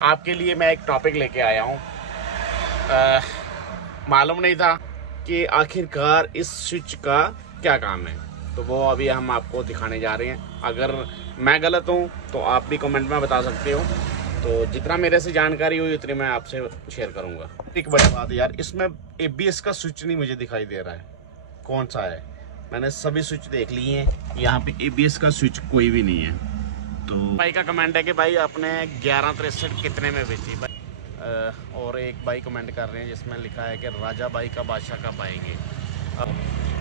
आपके लिए मैं एक टॉपिक लेके आया हूँ। मालूम नहीं था कि आखिरकार इस स्विच का क्या काम है, तो वो अभी हम आपको दिखाने जा रहे हैं। अगर मैं गलत हूँ तो आप भी कमेंट में बता सकते हो। तो जितना मेरे से जानकारी हुई उतनी मैं आपसे शेयर करूँगा। एक बड़ी बात यार, इसमें ABS का स्विच नहीं मुझे दिखाई दे रहा है, कौन सा है। मैंने सभी स्विच देख लिए हैं, यहाँ पे ABS का स्विच कोई भी नहीं है। तो भाई का कमेंट है कि भाई आपने 1163 कितने में बेची भाई। और एक भाई कमेंट कर रहे हैं जिसमें लिखा है कि राजा भाई का बादशाह कब आएंगे। अब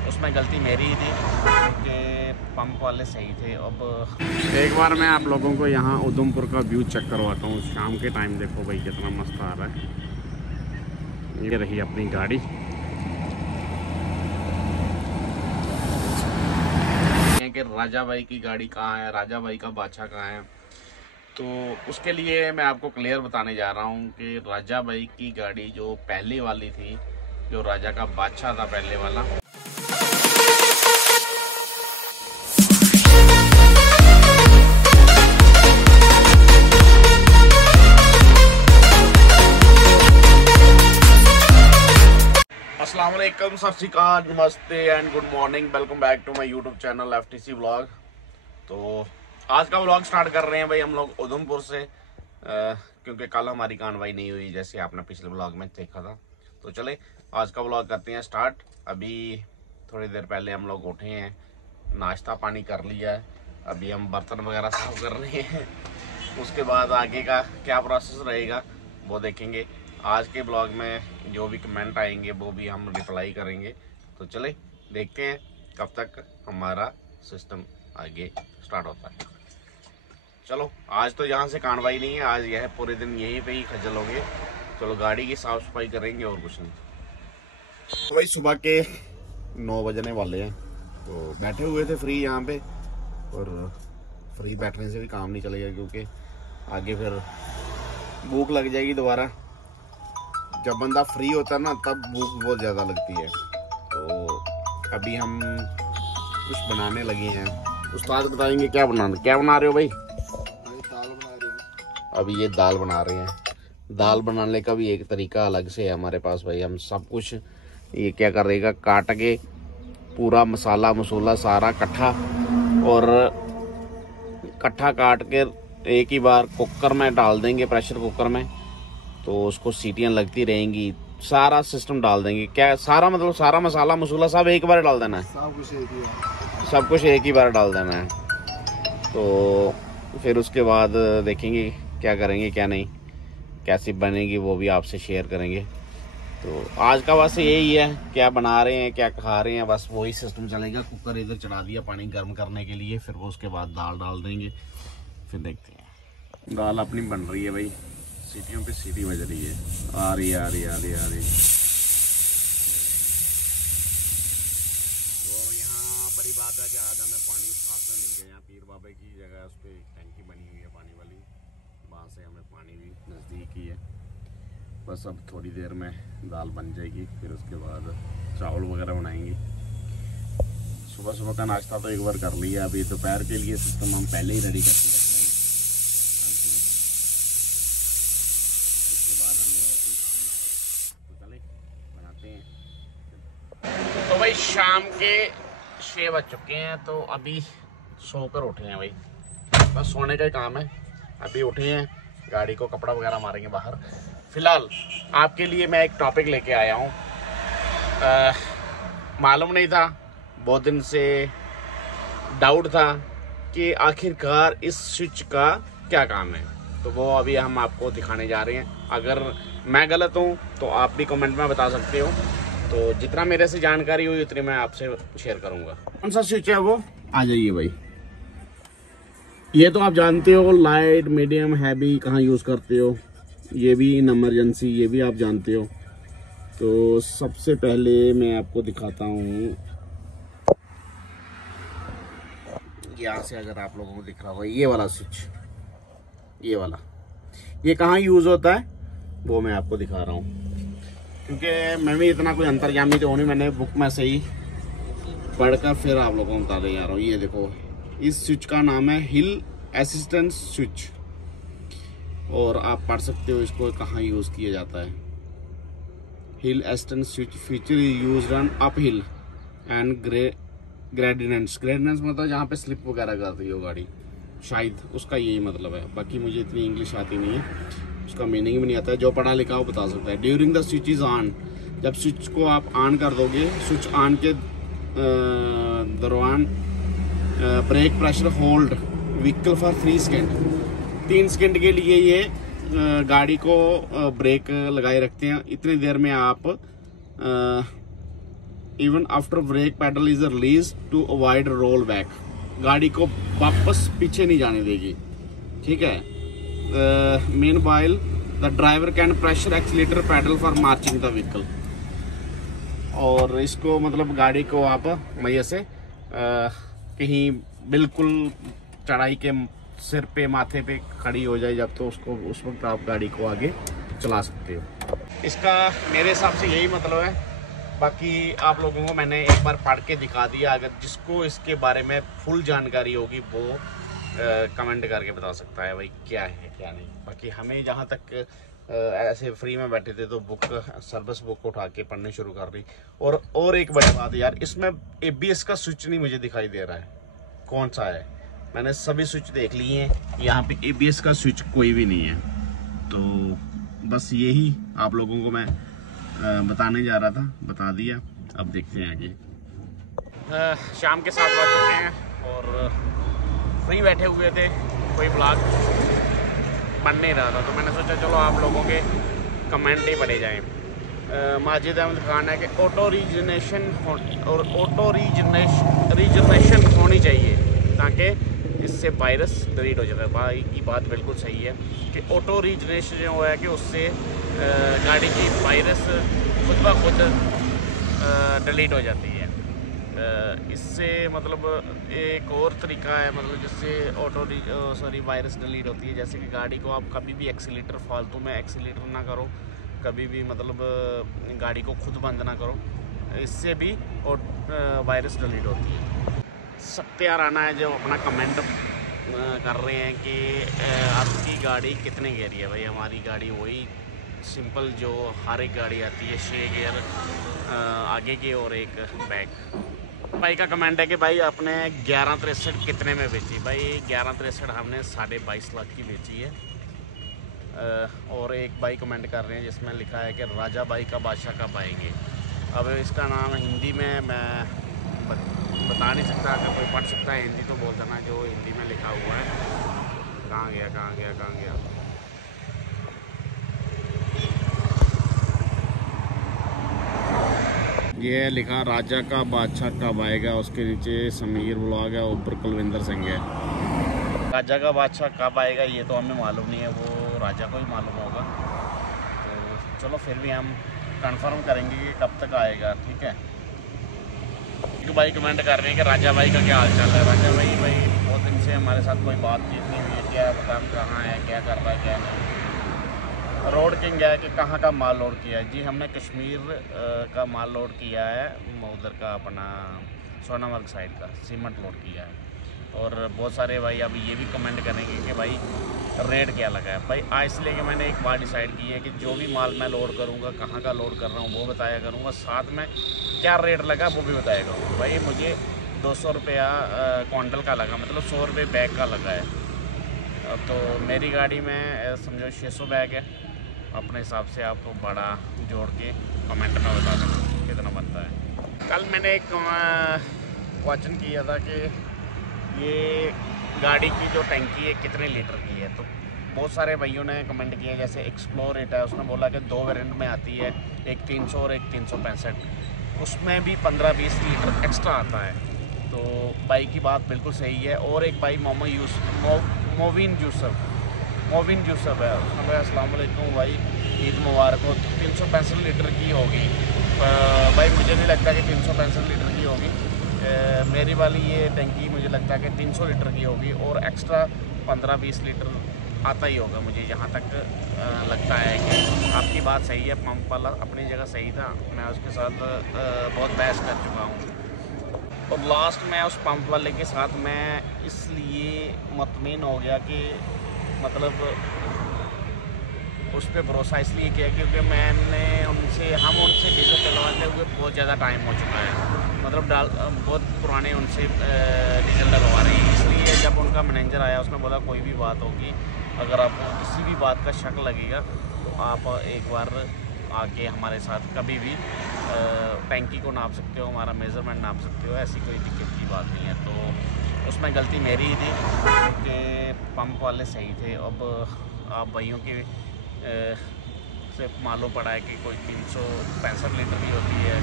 उसमें गलती मेरी ही थी कि पंप वाले सही थे। अब एक बार मैं आप लोगों को यहाँ उधमपुर का व्यू चेक करवाता हूँ। शाम के टाइम देखो भाई कितना मस्त आ रहा है। ये रही अपनी गाड़ी, कि राजा भाई की गाड़ी कहाँ है, राजा भाई का बादशाह कहाँ है। तो उसके लिए मैं आपको क्लियर बताने जा रहा हूँ कि राजा भाई की गाड़ी जो पहले वाली थी, जो राजा का बादशाह था पहले वाला, अस्सलाम वालेकुम, सत श्री अकाल, नमस्ते and good morning. Welcome back to my YouTube channel FTC vlog. तो आज का व्लॉग स्टार्ट कर रहे हैं भाई हम लोग उधमपुर से, क्योंकि कल हमारी कार्रवाई नहीं हुई जैसे आपने पिछले व्लॉग में देखा था। तो चले आज का व्लॉग करते हैं स्टार्ट। अभी थोड़ी देर पहले हम लोग उठे हैं, नाश्ता पानी कर लिया है, अभी हम बर्तन वगैरह साफ कर रहे हैं। उसके बाद आगे का क्या प्रोसेस रहेगा वो देखेंगे। आज के ब्लॉग में जो भी कमेंट आएंगे वो भी हम रिप्लाई करेंगे। तो चले देखते हैं कब तक हमारा सिस्टम आगे स्टार्ट होता है। चलो आज तो यहाँ से कार्रवाई नहीं है, आज यह पूरे दिन यहीं पे ही खज्जल होंगे। चलो गाड़ी की साफ सफाई करेंगे और कुछ नहीं। तो भाई सुबह के 9 बजने वाले हैं, तो बैठे हुए थे फ्री यहाँ पे, और फ्री बैठने से भी काम नहीं चलेगा क्योंकि आगे फिर भूख लग जाएगी दोबारा। जब बंदा फ्री होता है ना तब भूख बहुत ज़्यादा लगती है। तो अभी हम कुछ बनाने लगे हैं। उस्ताद बताएंगे क्या बना रहे हो भाई? दाल बना रहे हैं। अभी ये दाल बना रहे हैं। दाल बनाने का भी एक तरीका अलग से है हमारे पास भाई। हम सब कुछ ये क्या करेगा, काट के पूरा मसाला मसूला सारा इकट्ठा, और इकट्ठा काट के एक ही बार कुकर में डाल देंगे, प्रेशर कुकर में। तो उसको सीटियां लगती रहेंगी, सारा सिस्टम डाल देंगे। क्या सारा मतलब सारा मसाला मसूला सब एक बार डाल देना है, सब कुछ एक ही बार डाल देना है। तो फिर उसके बाद देखेंगे क्या करेंगे क्या नहीं, कैसी बनेगी वो भी आपसे शेयर करेंगे। तो आज का बस यही है, क्या बना रहे हैं क्या खा रहे हैं, बस वही सिस्टम चलेगा। कुकर इधर चढ़ा दिया पानी गर्म करने के लिए, फिर वो उसके बाद दाल डाल देंगे, फिर देखते हैं। दाल अपनी बन रही है भाई, सीटियों पे सीटी बज रही है, आ रही। और यहाँ बड़ी बात है कि आज हमें पानी साफ में मिल गया। यहाँ पीर बाबा की जगह उस पर टंकी बनी हुई है पानी वाली, वहाँ से हमें पानी भी नज़दीक ही है। बस अब थोड़ी देर में दाल बन जाएगी, फिर उसके बाद चावल वगैरह बनाएंगे। सुबह सुबह का नाश्ता तो एक बार कर लिया, अभी दोपहर के लिए सिस्टम हम पहले ही रेडी करके रखें। तो भाई शाम के 6 बज चुके हैं, तो अभी सोकर उठे हैं भाई, बस सोने का ही काम है। अभी उठे हैं, गाड़ी को कपड़ा वगैरह मारेंगे बाहर। फिलहाल आपके लिए मैं एक टॉपिक लेके आया हूँ। मालूम नहीं था, बहुत दिन से डाउट था कि आखिरकार इस स्विच का क्या काम है, तो वो अभी हम आपको दिखाने जा रहे हैं। अगर मैं गलत हूँ तो आप भी कमेंट में बता सकते हो। तो जितना मेरे से जानकारी हुई उतनी मैं आपसे शेयर करूंगा। कौन सा स्विच है वो, आ जाइए भाई। ये तो आप जानते हो, लाइट मीडियम हैवी कहाँ यूज़ करते हो, ये भी इन इमरजेंसी, ये भी आप जानते हो। तो सबसे पहले मैं आपको दिखाता हूँ, यहाँ से अगर आप लोगों को दिख रहा हो ये वाला स्विच, ये वाला, ये कहाँ यूज़ होता है वो मैं आपको दिखा रहा हूँ। क्योंकि मैं भी इतना कोई अंतर्यामी तो नहीं, मैंने बुक में से ही पढ़कर फिर आप लोगों को बताने जा रहा हूँ। ये देखो, इस स्विच का नाम है हिल असिस्टेंस स्विच। और आप पढ़ सकते हो इसको कहाँ यूज़ किया जाता है। हिल एस्टन switch feature use on up hill and gradients. Gradients मतलब जहाँ पे स्लिप वगैरह करती हो गाड़ी, शायद उसका यही मतलब है। बाकी मुझे इतनी इंग्लिश आती नहीं है, उसका मीनिंग भी नहीं आता है। जो पढ़ा लिखा वो बता सकता है। During the switch is on, जब स्विच को आप ऑन कर दोगे, स्विच ऑन के दौरान brake pressure hold vehicle for 3 second. 3 second के लिए ये गाड़ी को ब्रेक लगाए रखते हैं। इतनी देर में आप even after brake pedal is release to avoid roll back, गाड़ी को वापस पीछे नहीं जाने देगी, ठीक है। Meanwhile the driver can pressure accelerator pedal for marching the vehicle. और इसको मतलब गाड़ी को आप मजे से कहीं बिल्कुल चढ़ाई के सिर पे माथे पे खड़ी हो जाए जब, तो उसको उस वक्त आप गाड़ी को आगे चला सकते हो। इसका मेरे हिसाब से यही मतलब है। बाकी आप लोगों को मैंने एक बार पढ़ के दिखा दिया। अगर जिसको इसके बारे में फुल जानकारी होगी वो कमेंट करके बता सकता है भाई क्या है क्या नहीं। बाकी हमें जहाँ तक ऐसे फ्री में बैठे थे तो बुक सर्विस बुक उठा के पढ़ने शुरू कर दी। और एक बड़ी बात यार, इसमें ABS का स्विच नहीं मुझे दिखाई दे रहा है, कौन सा है। मैंने सभी स्विच देख लिए हैं, यहाँ पे ABS का स्विच कोई भी नहीं है। तो बस यही आप लोगों को मैं बताने जा रहा था, बता दिया। अब देखते हैं आगे। शाम के 7 बज चुके हैं और फ्री बैठे हुए थे, कोई ब्लॉग बन नहीं रहा था, तो मैंने सोचा चलो आप लोगों के कमेंट ही पढ़े जाएँ। माजिद अहमद खान है कि ऑटो रीजनेशन होनी चाहिए ताकि इससे वायरस डिलीट हो जाता है। भाई की बात बिल्कुल सही है कि ऑटो रीजनेशन जो है कि उससे गाड़ी की वायरस खुद ब खुद डिलीट हो जाती है। इससे मतलब एक और तरीका है, मतलब जिससे वायरस डिलीट होती है। जैसे कि गाड़ी को आप कभी भी एक्सीलेटर फालतू में एक्सीलेटर ना करो, कभी भी मतलब गाड़ी को खुद बंद ना करो, इससे भी वायरस डिलीट होती है। सत्या राणा है जो अपना कमेंट कर रहे हैं कि आपकी गाड़ी कितने गियर है। भाई हमारी गाड़ी वही सिंपल जो हर एक गाड़ी आती है, 6 गियर आगे के और एक बैक। भाई का कमेंट है कि भाई आपने 1163 कितने में बेची। भाई 1163 हमने 22.5 लाख की बेची है। और एक भाई कमेंट कर रहे हैं जिसमें लिखा है कि राजा भाई का बादशाह कब आएंगे। अब इसका नाम हिंदी में मैं बता नहीं सकता, अगर कोई पढ़ सकता है हिंदी तो बोल देना जो हिंदी में लिखा हुआ है। कहाँ गया कहाँ गया कहाँ गया। ये लिखा राजा का बादशाह कब आएगा, उसके नीचे समीर ब्लॉग है, ऊपर कुलविंदर सिंह है। राजा का बादशाह कब आएगा ये तो हमें मालूम नहीं है, वो राजा को ही मालूम होगा। तो चलो फिर भी हम कंफर्म करेंगे कि कब तक आएगा, ठीक है। एक भाई कमेंट कर रहे हैं कि राजा भाई का क्या हाल चाल है। राजा भाई बहुत दिन से हमारे साथ कोई बातचीत नहीं हुई है, क्या पता कहाँ है, क्या कर रहा है क्या नहीं। रोड किंग है कि कहाँ का माल लोड किया है। जी हमने कश्मीर का माल लोड किया है, उधर का अपना सोनामर्ग साइड का सीमेंट लोड किया है। और बहुत सारे भाई अभी ये भी कमेंट करेंगे कि भाई रेट क्या लगा है। भाई आज से लेके मैंने एक बार डिसाइड की है कि जो भी माल मैं लोड करूँगा, कहाँ का लोड कर रहा हूँ वो बताया करूँगा, साथ में क्या रेट लगा वो भी बताया करूँगा। भाई मुझे 200 रुपया क्वांटल का लगा, मतलब 100 रुपये बैग का लगा है। तो मेरी गाड़ी में समझो 600 बैग है। अपने हिसाब से आप बड़ा जोड़ के कमेंट में बता देना कितना बनता है। कल मैंने एक क्वेश्चन किया था कि ये गाड़ी की जो टंकी है कितने लीटर की है, तो बहुत सारे भाइयों ने कमेंट किया। जैसे एक्सप्लोरेट है, उसने बोला कि 2 वेरिएंट में आती है, एक 300 और एक 365, उसमें भी 15-20 लीटर एक्स्ट्रा आता है। तो भाई की बात बिल्कुल सही है। और एक भाई मोविन यूसुफ है, उसने बोला अस्सलाम वालेकुम भाई, ईद मुबारक हो। 365 लीटर की होगी भाई, मुझे नहीं लगता कि 365 लीटर की होगी। मेरी वाली ये टंकी मुझे लगता है कि 300 लीटर की होगी और एक्स्ट्रा 15-20 लीटर आता ही होगा। मुझे जहाँ तक लगता है कि आपकी बात सही है, पंप वाला अपनी जगह सही था, मैं उसके साथ बहुत बहस कर चुका हूँ। और लास्ट में उस पंप वाले के साथ मैं इसलिए मुतमईन हो गया कि मतलब उस पर भरोसा इसलिए किया क्योंकि हम उनसे डीजल डलवाते हुए बहुत ज़्यादा टाइम हो चुका है, मतलब बहुत पुराने उनसे डीजल डलवा रहे हैं। इसलिए जब उनका मैनेजर आया उसने बोला कोई भी बात होगी, अगर आपको किसी भी बात का शक लगेगा तो आप एक बार आके हमारे साथ कभी भी टैंकी को नाप सकते हो, हमारा मेज़रमेंट नाप सकते हो, ऐसी कोई दिक्कत की बात नहीं है। तो उसमें गलती मेरी ही थी क्योंकि पंप वाले सही थे। अब आप भाइयों के से मालूम पड़ा है कि कोई 365 लीटर की होती है,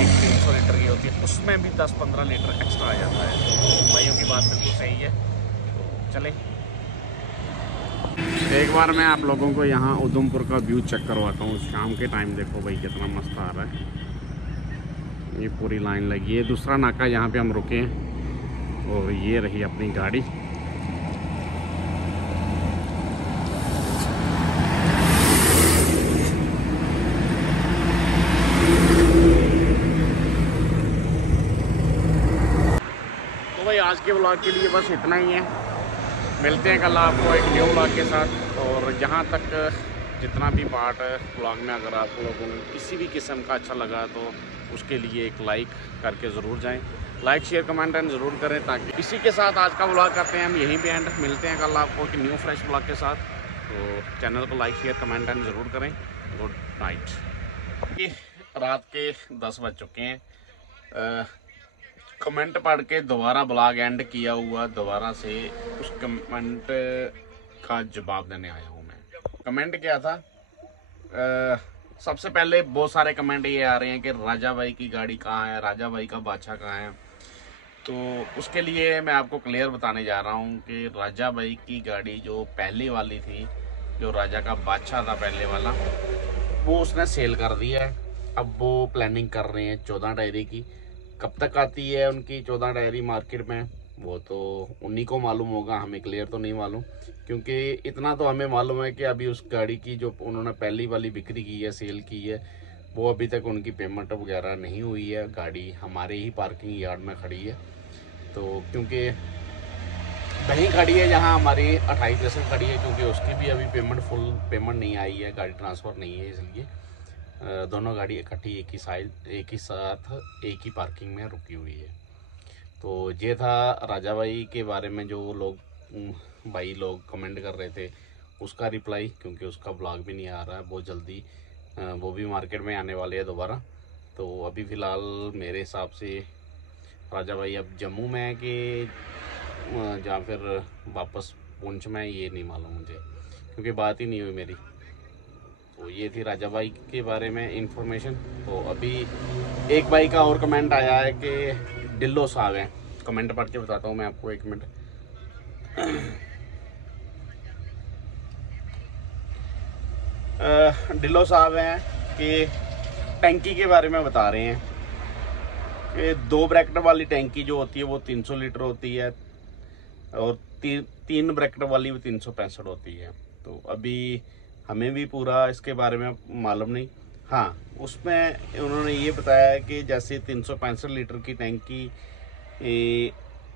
एक 300 लीटर की होती है, उसमें भी 10-15 लीटर एक्स्ट्रा आ जाता है। तो भाइयों की बात बिल्कुल सही है। तो चले एक बार मैं आप लोगों को यहाँ उधमपुर का व्यू चेक करवाता हूँ। शाम के टाइम देखो भाई कितना मस्त आ रहा है। ये पूरी लाइन लगी है, दूसरा नाका यहाँ पे हम रुके हैं और ये रही अपनी गाड़ी। तो भाई आज के व्लॉग के लिए बस इतना ही है। मिलते हैं कल आपको एक न्यू व्लॉग के साथ। और जहाँ तक जितना भी पार्ट व्लॉग में अगर आप लोगों को किसी भी किस्म का अच्छा लगा तो उसके लिए एक लाइक करके ज़रूर जाएं। लाइक शेयर कमेंट एंड ज़रूर करें, ताकि इसी के साथ आज का व्लॉग करते हैं हम यहीं पे एंड। मिलते हैं कल आपको एक न्यू फ्रेश व्लॉग के साथ। तो चैनल को लाइक शेयर कमेंट एंड ज़रूर करें। Good night. रात के 10 बज चुके हैं। कमेंट पढ़ के दोबारा ब्लॉग एंड किया हुआ, दोबारा से उस कमेंट का जवाब देने आया हूँ मैं। कमेंट क्या था? सबसे पहले बहुत सारे कमेंट ये आ रहे हैं कि राजा भाई की गाड़ी कहाँ है, राजा भाई का बादशाह कहाँ है। तो उसके लिए मैं आपको क्लियर बताने जा रहा हूँ कि राजा भाई की गाड़ी जो पहले वाली थी, जो राजा का बादशाह था पहले वाला, वो उसने सेल कर दिया है। अब वो प्लानिंग कर रहे हैं 14 डायरी की। कब तक आती है उनकी 14 डायरी मार्केट में, वो तो उन्हीं को मालूम होगा, हमें क्लियर तो नहीं मालूम। क्योंकि इतना तो हमें मालूम है कि अभी उस गाड़ी की जो उन्होंने पहली वाली बिक्री की है, सेल की है, वो अभी तक उनकी पेमेंट वगैरह नहीं हुई है। गाड़ी हमारे ही पार्किंग यार्ड में खड़ी है। तो क्योंकि वहीं खड़ी है जहां हमारी 28% खड़ी है, क्योंकि उसकी भी अभी फुल पेमेंट नहीं आई है, गाड़ी ट्रांसफ़र नहीं है, इसलिए दोनों गाड़ी इकट्ठी एक ही साथ एक ही पार्किंग में रुकी हुई है। तो ये था राजा भाई के बारे में जो भाई लोग कमेंट कर रहे थे, उसका रिप्लाई। क्योंकि उसका ब्लॉग भी नहीं आ रहा है, बहुत जल्दी वो भी मार्केट में आने वाले हैं दोबारा। तो अभी फ़िलहाल मेरे हिसाब से राजा भाई अब जम्मू में है कि या फिर वापस पुंछ में, ये नहीं मालूम मुझे, क्योंकि बात ही नहीं हुई मेरी। तो ये थी राजा भाई के बारे में इंफॉर्मेशन। तो अभी एक भाई का और कमेंट आया है कि डिल्लो साहब हैं। कमेंट पढ़ के बताता हूँ मैं आपको, एक मिनट। डिल्लो साहब हैं कि टैंकी के बारे में बता रहे हैं कि 2 ब्रैकेट वाली टैंकी जो होती है वो 300 लीटर होती है और 3 ब्रैकेट वाली वो 365 होती है। तो अभी हमें भी पूरा इसके बारे में मालूम नहीं। हाँ, उसमें उन्होंने ये बताया है कि जैसे 365 लीटर की टैंकी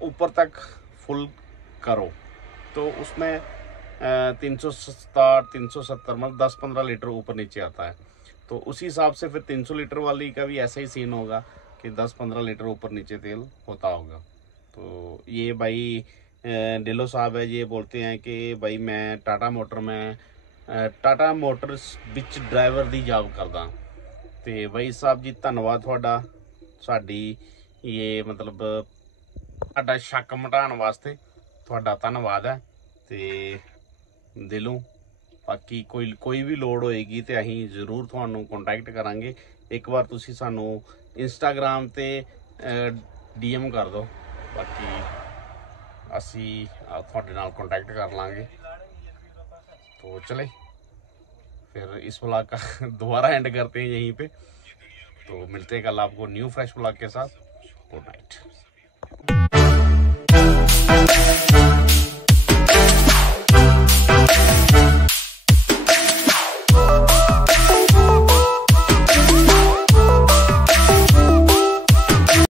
ऊपर तक फुल करो तो उसमें 370 मतलब 10-15 लीटर ऊपर नीचे आता है। तो उसी हिसाब से फिर 300 लीटर वाली का भी ऐसा ही सीन होगा कि 10-15 लीटर ऊपर नीचे तेल होता होगा। तो ये भाई डिल्लो साहब है, ये बोलते हैं कि भाई मैं टाटा मोटर्स ਵਿੱਚ ड्राइवर ਦੀ जॉब करदा। तो भाई साहब जी धन्नवाद ਤੁਹਾਡਾ, ਸਾਡੀ ये मतलब ਤੁਹਾਡਾ शक मिटाने वास्ते ਤੁਹਾਡਾ ਧੰਨਵਾਦ है। तो दिलों बाकी कोई भी लोड़ होएगी तो असीं जरूर ਤੁਹਾਨੂੰ कॉन्टैक्ट करांगे। एक बार तुसीं सानू इंस्टाग्राम ते DM कर दो, बाकी असी ਤੁਹਾਡੇ ਨਾਲ कॉन्टैक्ट कर लांगे। तो चले फिर इस व्लॉग का दोबारा एंड करते हैं यहीं पे। तो मिलते हैं कल आपको न्यू फ्रेश व्लॉग के साथ। Good night.